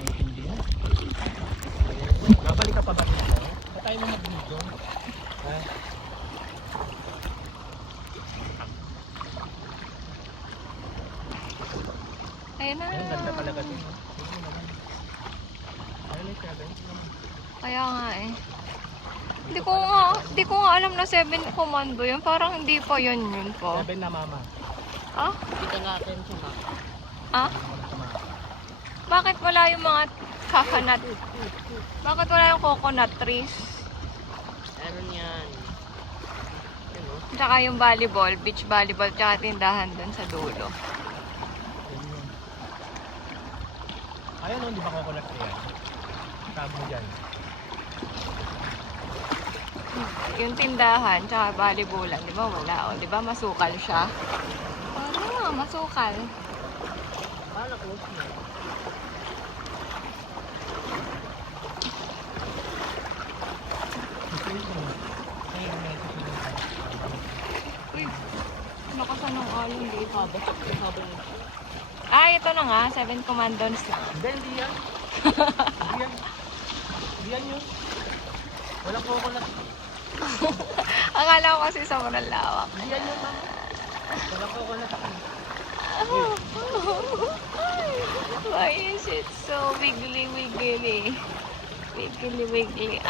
maintindihan. Babalik ka pa ba dito? Ba tayo na mag-video? Ha? Ayun na. Ayun, ganda pala kasi. No? Sige naman. Ayun na siya, guys. Kaya nga eh. Hindi ko nga alam na 7 commando yun. Parang hindi pa yun po. 7 na mama. Ah? Kita natin siya mama. Ah? Bakit wala yung mga coconut? Bakit wala yung coconut trees? Ano yan? Ano? Tsaka yung volleyball, beach volleyball, tsaka tindahan dun sa dulo. Ayun, hindi ba coconut na yan? Tama mo dyan. Yung tindahan, tsaka volleyballan, di ba wala? O, di ba masukal siya? Ano nga, masukal. Paano close na? Uy, nakasan ng alon dito. Basak ko sabi mo. Ah, ito na nga, 7 commandons na. Hindi yan. Hindi yan. Hindi yan yun. Walang coconut. Akala ko kasi sobrang lawak. Hindi yan yun, mama. Walang coconut. Why is it so wiggly wiggly? Wiggly wiggly.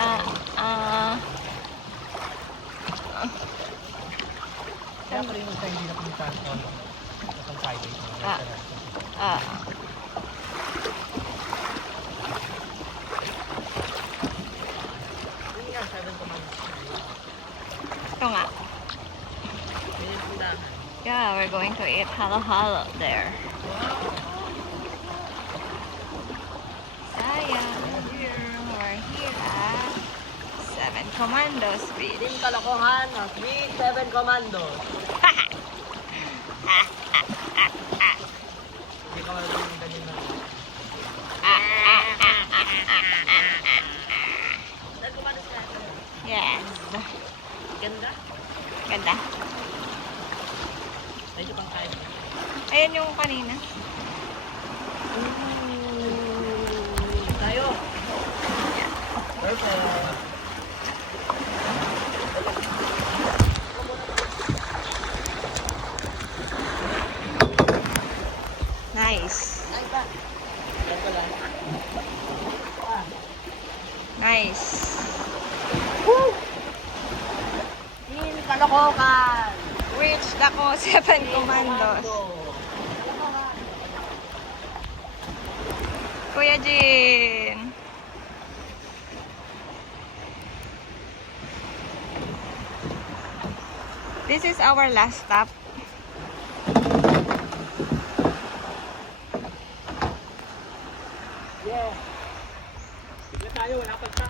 Kaya pa rin sa hindi na pumuntahan ko. Sa Friday. Hindi nga, 7 commands. Ito nga. Yeah, we're going to eat halo halo there. Sayang, we're here at 7 Commandos Beach. Team Kalokohan, 7 commandos. Hindi ka marunong ganyan na. Saan commandos ka? Yes. Ganda. Ganda. Ay, ito pang kain. Ayan yung kanina. Tayo. Perfect. Nice. Nice. Woo! Team Kalokohan. Reached ako 7 Commandos. Kuya Jin. This is our last stop. Yeah. Bigla tayo, wala pagka.